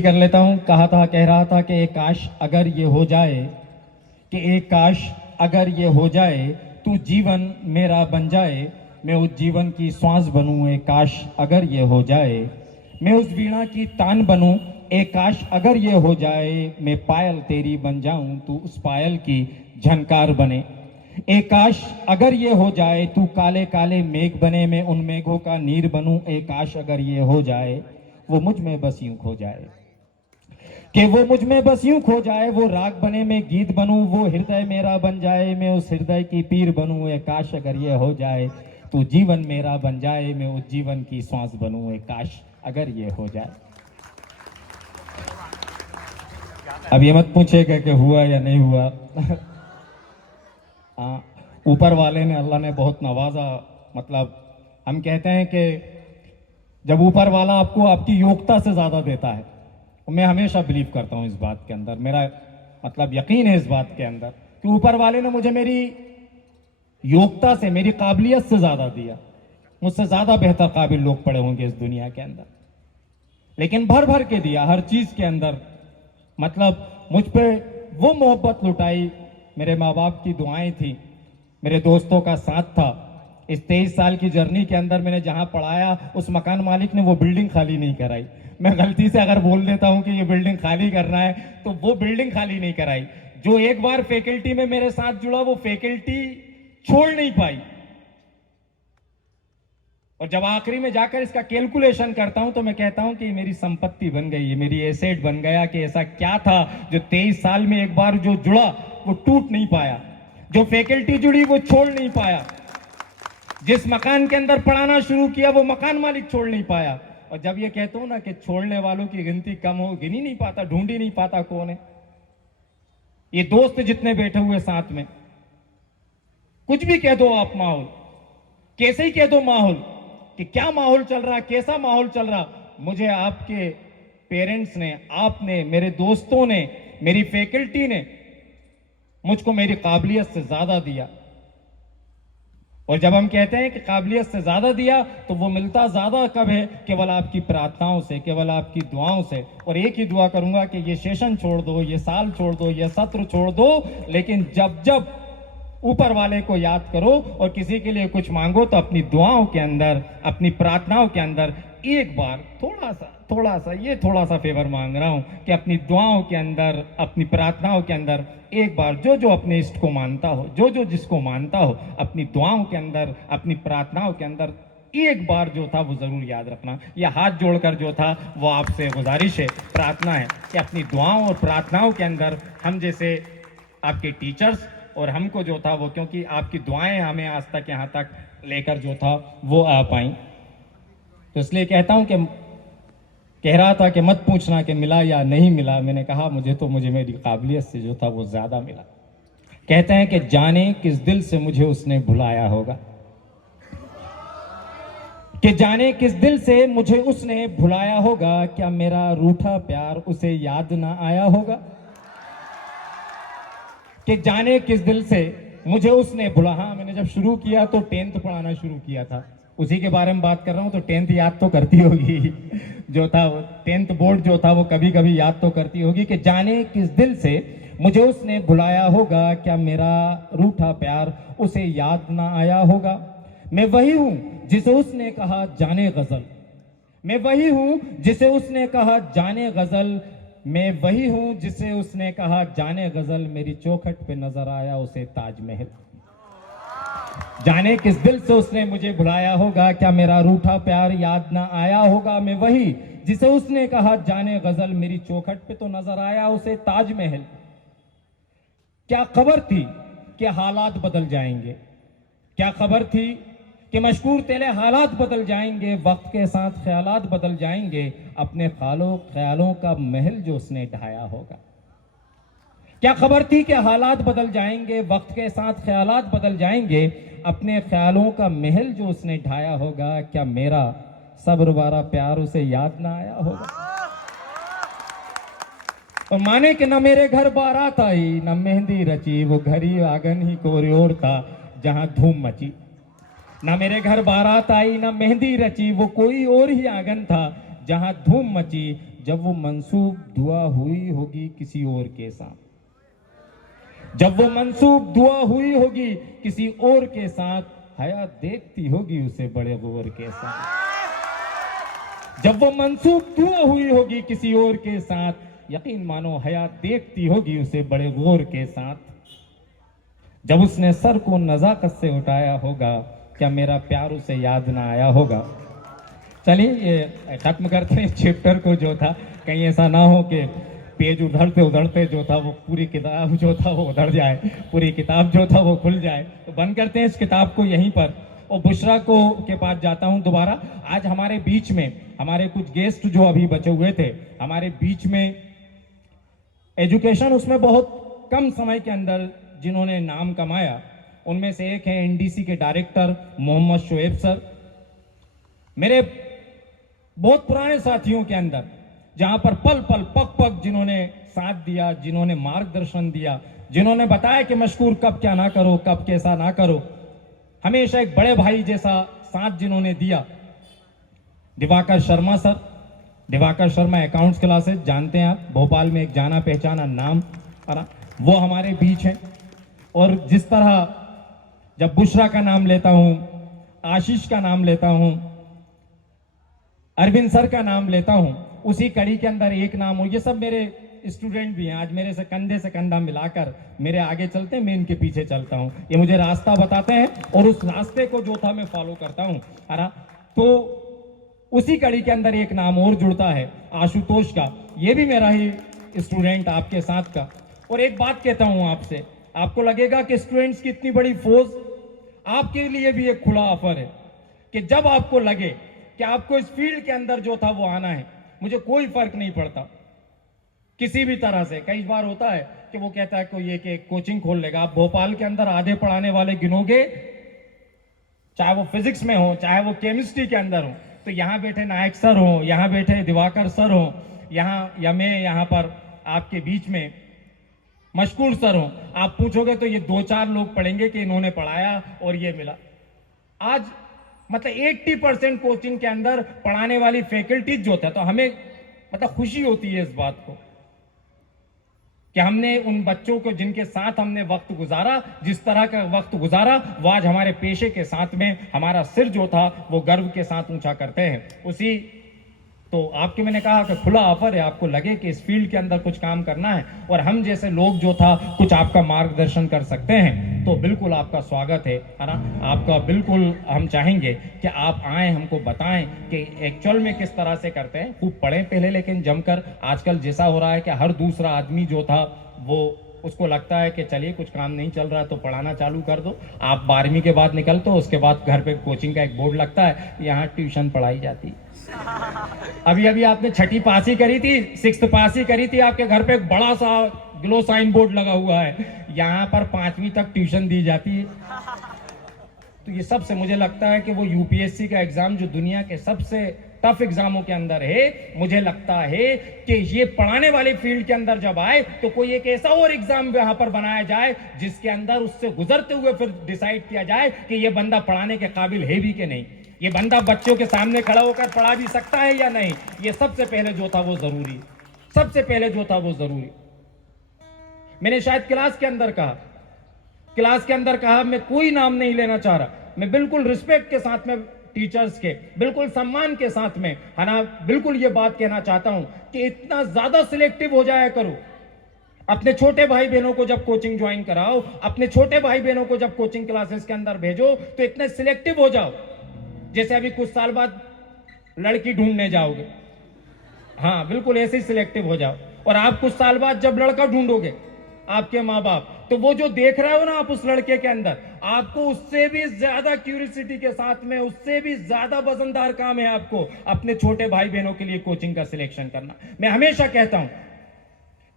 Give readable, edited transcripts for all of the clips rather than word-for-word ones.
कर लेता हूँ। कह रहा था कि एक काश अगर ये हो जाए, कि एक काश अगर ये हो जाए, तू जीवन मेरा बन जाए, मैं उस जीवन की श्वास बनूं। एक काश अगर ये हो जाए, मैं उस वीणा की तान बनूं। एक काश अगर ये हो जाए, मैं पायल तेरी बन जाऊं, तू उस पायल की झनकार बने। एक काश अगर ये हो जाए, तू काले काले मेघ बने, मैं उन मेघों का नीर बनूं। एक काश अगर ये हो जाए, वो मुझ में बस यूं खो जाए, कि वो मुझ में बस यूं खो जाए। वो राग बने मैं गीत बनूं, वो हृदय मेरा बन जाए, मैं उस हृदय की पीर बनूं। एक काश अगर ये हो जाए, तो जीवन मेरा बन जाए, मैं उस जीवन की श्वास बनूं। एक काश अगर ये हो जाए। अब ये मत पूछेगा कि हुआ या नहीं हुआ। ऊपर वाले ने, अल्लाह ने बहुत नवाजा। मतलब हम कहते हैं कि जब ऊपर वाला आपको आपकी योग्यता से ज्यादा देता है, मैं हमेशा बिलीव करता हूं इस बात के अंदर, मेरा मतलब यकीन है इस बात के अंदर कि ऊपर वाले ने मुझे मेरी योग्यता से, मेरी काबिलियत से ज्यादा दिया। मुझसे ज्यादा बेहतर काबिल लोग पड़े होंगे इस दुनिया के अंदर, लेकिन भर भर के दिया हर चीज के अंदर। मतलब मुझ पे वो मोहब्बत लुटाई, मेरे माँ बाप की दुआएं थी, मेरे दोस्तों का साथ था। इस 23 साल की जर्नी के अंदर मैंने जहां पढ़ाया, उस मकान मालिक ने वो बिल्डिंग खाली नहीं कराई। मैं गलती से अगर बोल देता हूं कि ये बिल्डिंग खाली करना है, तो वो बिल्डिंग खाली नहीं कराई। जो एक बार फैकल्टी में मेरे साथ जुड़ा, वो फैकल्टी छोड़ नहीं पाई। और जब आखिरी में जाकर इसका कैलकुलेशन करता हूं, तो मैं कहता हूं कि मेरी संपत्ति बन गई है, मेरी एसेट बन गया। कि ऐसा क्या था जो 23 साल में एक बार जो जुड़ा वो टूट नहीं पाया, जो फैकल्टी जुड़ी वो छोड़ नहीं पाया, जिस मकान के अंदर पढ़ाना शुरू किया वो मकान मालिक छोड़ नहीं पाया। और जब ये कहता हूं ना कि छोड़ने वालों की गिनती कम हो, गिन ही नहीं पाता, ढूंढ ही नहीं पाता कौन है। ये दोस्त जितने बैठे हुए साथ में, कुछ भी कह दो आप, माहौल कैसे ही कह दो, माहौल कि क्या माहौल चल रहा, कैसा माहौल चल रहा, मुझे आपके पेरेंट्स ने, आपने, मेरे दोस्तों ने, मेरी फैकल्टी ने मुझको मेरी काबिलियत से ज्यादा दिया। और जब हम कहते हैं कि काबिलियत से ज्यादा दिया, तो वो मिलता ज्यादा कब है? केवल आपकी प्रार्थनाओं से, केवल आपकी दुआओं से। और एक ही दुआ करूंगा कि ये सेशन छोड़ दो, ये साल छोड़ दो, ये सत्र छोड़ दो, लेकिन जब जब ऊपर वाले को याद करो और किसी के लिए कुछ मांगो, तो अपनी दुआओं के अंदर, अपनी प्रार्थनाओं के अंदर एक बार थोड़ा सा फेवर मांग रहा हूं कि अपनी दुआओं के अंदर, अपनी प्रार्थनाओं के अंदर एक बार जो अपने इष्ट को मानता हो, जो जिसको मानता हो, अपनी दुआओं के अंदर, अपनी प्रार्थनाओं के अंदर एक बार जो था वो जरूर याद रखना। या हाथ जोड़कर जो था वो आपसे गुजारिश है, प्रार्थना है कि अपनी दुआओं और प्रार्थनाओं के अंदर हम जैसे आपके टीचर्स और हमको जो था वो, क्योंकि आपकी दुआएं हमें आज तक यहाँ तक लेकर जो था वो आ पाई। तो इसलिए कहता हूं कि कह रहा था कि मत पूछना कि मिला या नहीं मिला। मैंने कहा मुझे मेरी काबिलियत से जो था वो ज्यादा मिला। कहते हैं कि जाने किस दिल से मुझे उसने भुलाया होगा, कि जाने किस दिल से मुझे उसने भुलाया होगा, क्या मेरा रूठा प्यार उसे याद ना आया होगा। कि जाने किस दिल से मुझे उसने भुला, हाँ मैंने जब शुरू किया तो 10th पढ़ाना शुरू किया था, उसी के बारे में बात कर रहा हूं। तो 10th याद तो करती होगी जो था वो 10th बोर्ड जो था वो कभी कभी याद तो करती होगी। कि जाने किस दिल से मुझे उसने भुलाया होगा, क्या मेरा रूठा प्यार उसे याद ना आया होगा। मैं वही हूं जिसे उसने कहा जाने गजल, मैं वही हूं जिसे उसने कहा जाने गजल, मैं वही हूं जिसे उसने कहा जाने गजल, मेरी चौखट पे नजर आया उसे ताजमहल। जाने किस दिल से उसने मुझे भुलाया होगा, क्या मेरा रूठा प्यार याद ना आया होगा। मैं वही जिसे उसने कहा जाने गजल, मेरी चौखट पे तो नजर आया उसे ताजमहल। क्या खबर थी कि हालात बदल जाएंगे, क्या खबर थी कि मशकूर तेरे हालात बदल जाएंगे, वक्त के साथ ख्यालात बदल जाएंगे, अपने ख्यालों का महल जो उसने ढाया होगा। क्या खबर थी कि हालात बदल जाएंगे, वक्त के साथ ख्यालात बदल जाएंगे, अपने ख्यालों का महल जो उसने ढाया होगा, क्या मेरा सब्र वाला प्यार उसे याद ना आया होगा। और माने कि न मेरे घर बारात आई, न मेहंदी रची, वो घर ही आंगन ही कोई और था जहां धूम मची। ना मेरे घर बारात आई, ना मेहंदी रची, वो कोई और ही आंगन था जहां धूम मची। जब वो मंसूब दुआ हुई होगी किसी और के साथ, जब वो मंसूब दुआ हुई होगी किसी और के साथ, हयात देखती होगी उसे बड़े गौर के साथ। जब वो मंसूब दुआ हुई होगी किसी और के साथ, यकीन मानो हयात देखती होगी उसे बड़े गौर के साथ। जब उसने सर को नजाकत से उठाया होगा, क्या मेरा प्यार उसे याद ना आया होगा। चलिए ये खत्म करते हैं चैप्टर को जो था, कहीं ऐसा ना हो कि पेज उधड़ते उधड़ते जो था वो पूरी किताब जो था वो उधड़ जाए, पूरी किताब जो था वो खुल जाए। तो बंद करते हैं इस किताब को यहीं पर और बुशरा को के पास जाता हूं दोबारा। आज हमारे बीच में हमारे कुछ गेस्ट जो अभी बचे हुए थे हमारे बीच में, एजुकेशन उसमें बहुत कम समय के अंदर जिन्होंने नाम कमाया उनमें से एक है एनडीसी के डायरेक्टर मोहम्मद शोएब सर। मेरे बहुत पुराने साथियों के अंदर जहां पर पल पल पग पग जिन्होंने साथ दिया, जिन्होंने मार्गदर्शन दिया, जिन्होंने बताया कि मशकूर कब क्या ना करो, कब कैसा ना करो, हमेशा एक बड़े भाई जैसा साथ जिन्होंने दिया, Diwakar Sharma sir. Diwakar Sharma accounts classes जानते हैं आप, भोपाल में एक जाना पहचाना नाम, वो हमारे बीच हैं। और जिस तरह जब बुशरा का नाम लेता हूं, आशीष का नाम लेता हूं, अरविंद सर का नाम लेता हूं, उसी कड़ी के अंदर एक नाम हो, ये सब मेरे स्टूडेंट भी हैं। आज मेरे से कंधा मिलाकर मेरे आगे चलते हैं, मैं इनके पीछे चलता हूं, ये मुझे रास्ता बताते हैं और उस रास्ते को जो था मैं फॉलो करता हूं। तो उसी कड़ी के अंदर एक नाम और जुड़ता है आशुतोष का, ये भी मेरा ही स्टूडेंट आपके साथ का। और एक बात कहता हूं आपसे, आपको लगेगा कि स्टूडेंट्स की इतनी बड़ी फौज, आपके लिए भी एक खुला ऑफर है कि जब आपको लगे कि आपको इस फील्ड के अंदर जो था वो आना है, मुझे कोई फर्क नहीं पड़ता किसी भी तरह से। कई बार होता है कि वो कहता है कोई एक कोचिंग खोल लेगा, आप भोपाल के अंदर आधे पढ़ाने वाले गिनोगे, चाहे वो फिजिक्स में हो चाहे वो केमिस्ट्री के अंदर हो, तो यहाँ बैठे नायक सर हो, यहाँ बैठे दिवाकर सर हो, यहाँ या मैं यहाँ पर आपके बीच में मशकूर सर हो, आप पूछोगे तो ये 2-4 लोग पढ़ेंगे कि इन्होंने पढ़ाया और ये मिला। आज मतलब 80% कोचिंग के अंदर पढ़ाने वाली फैकल्टीज जो था, तो हमें मतलब खुशी होती है इस बात को कि हमने उन बच्चों को जिनके साथ हमने वक्त गुजारा, जिस तरह का वक्त गुजारा, वो आज हमारे पेशे के साथ में हमारा सिर जो था वो गर्व के साथ ऊंचा करते हैं। उसी तो आपके मैंने कहा कि खुला ऑफर है, आपको लगे कि इस फील्ड के अंदर कुछ काम करना है और हम जैसे लोग जो था कुछ आपका मार्गदर्शन कर सकते हैं, तो बिल्कुल आपका स्वागत है ना। आपका बिल्कुल हम चाहेंगे कि आप आए, हमको बताएं कि एक्चुअल में किस तरह से करते हैं। खूब पढ़ें पहले, लेकिन जमकर। आजकल जैसा हो रहा है कि हर दूसरा आदमी जो था वो उसको लगता है कि चलिए कुछ काम नहीं चल रहा तो पढ़ाना चालू कर दो। आप 12वीं के बाद निकलते हो, उसके बाद घर पे कोचिंग का एक बोर्ड लगता है, यहाँ ट्यूशन पढ़ाई जाती है। अभी अभी आपने 6ठी पास ही करी थी, 6th पास ही करी थी, आपके घर पे एक बड़ा सा ग्लो साइन बोर्ड लगा हुआ है, यहाँ पर 5वीं तक ट्यूशन दी जाती है। तो ये सबसे मुझे लगता है कि वो यूपीएससी का एग्जाम जो दुनिया के सबसे टफ एग्जामों के अंदर है, मुझे लगता है कि ये पढ़ाने वाले फील्ड के अंदर जब आए तो कोई एक ऐसा और एग्जाम यहाँ पर बनाया जाए जिसके अंदर उससे गुजरते हुए फिर डिसाइड किया जाए कि ये बंदा पढ़ाने के काबिल है भी कि नहीं, ये बंदा बच्चों के सामने खड़ा होकर पढ़ा भी सकता है या नहीं। ये सबसे पहले जो था वो जरूरी, सबसे पहले जो था वो जरूरी। मैंने शायद क्लास के अंदर कहा, मैं कोई नाम नहीं लेना चाह रहा, मैं बिल्कुल रिस्पेक्ट के साथ में टीचर्स के, बिल्कुल सम्मान के साथ में, है ना, बिल्कुल ये बात कहना चाहता हूं कि इतना ज्यादा सिलेक्टिव हो जाया करो। अपने छोटे भाई बहनों को जब कोचिंग ज्वाइन कराओ, अपने छोटे भाई बहनों को जब कोचिंग क्लासेस के अंदर भेजो, तो इतने सिलेक्टिव हो जाओ जैसे अभी कुछ साल बाद लड़की ढूंढने जाओगे। हाँ, बिल्कुल ऐसे ही सिलेक्टिव हो जाओ। और आप कुछ साल बाद जब लड़का ढूंढोगे, आपके माँ बाप तो वो जो देख रहे हो ना आप उस लड़के के अंदर, आपको उससे भी ज्यादा क्यूरियोसिटी के साथ में, उससे भी ज्यादा वजनदार काम है आपको अपने छोटे भाई बहनों के लिए कोचिंग का सिलेक्शन करना। मैं हमेशा कहता हूं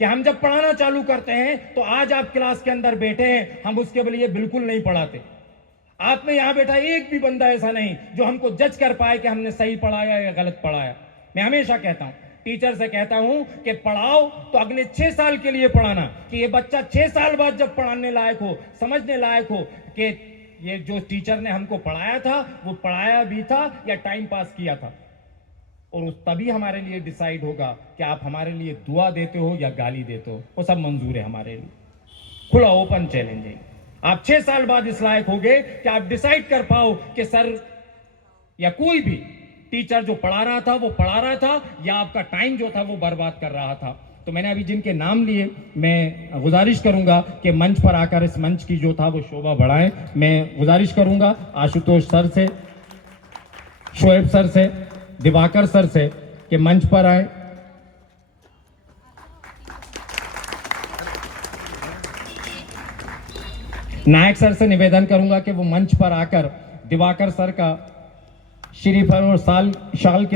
कि हम जब पढ़ाना चालू करते हैं तो आज आप क्लास के अंदर बैठे हैं, हम उसके लिए बिल्कुल नहीं पढ़ाते। आप में यहां बैठा एक भी बंदा ऐसा नहीं जो हमको जज कर पाए कि हमने सही पढ़ाया या गलत पढ़ाया। मैं हमेशा कहता हूं, टीचर से कहता हूं कि पढ़ाओ तो अगले 6 साल के लिए पढ़ाना, कि ये बच्चा 6 साल बाद जब पढ़ाने लायक हो, समझने लायक हो कि ये जो टीचर ने हमको पढ़ाया था वो पढ़ाया भी था या टाइम पास किया था। और उस तभी हमारे लिए डिसाइड होगा कि आप हमारे लिए दुआ देते हो या गाली देते हो, वो सब मंजूर है हमारे लिए। खुला ओपन चैलेंज है। आप 6 साल बाद इस लायक हो गए कि आप डिसाइड कर पाओ कि सर या कोई भी टीचर जो पढ़ा रहा था वो पढ़ा रहा था या आपका टाइम जो था वो बर्बाद कर रहा था। तो मैंने अभी जिनके नाम लिए, मैं गुजारिश करूंगा कि मंच पर आकर इस मंच की जो था वो शोभा बढ़ाएं। मैं गुजारिश करूंगा आशुतोष सर से, शोएब सर से, दिवाकर सर से कि मंच पर आए। नायक सर से निवेदन करूंगा कि वो मंच पर आकर दिवाकर सर का श्रीफल और शाल के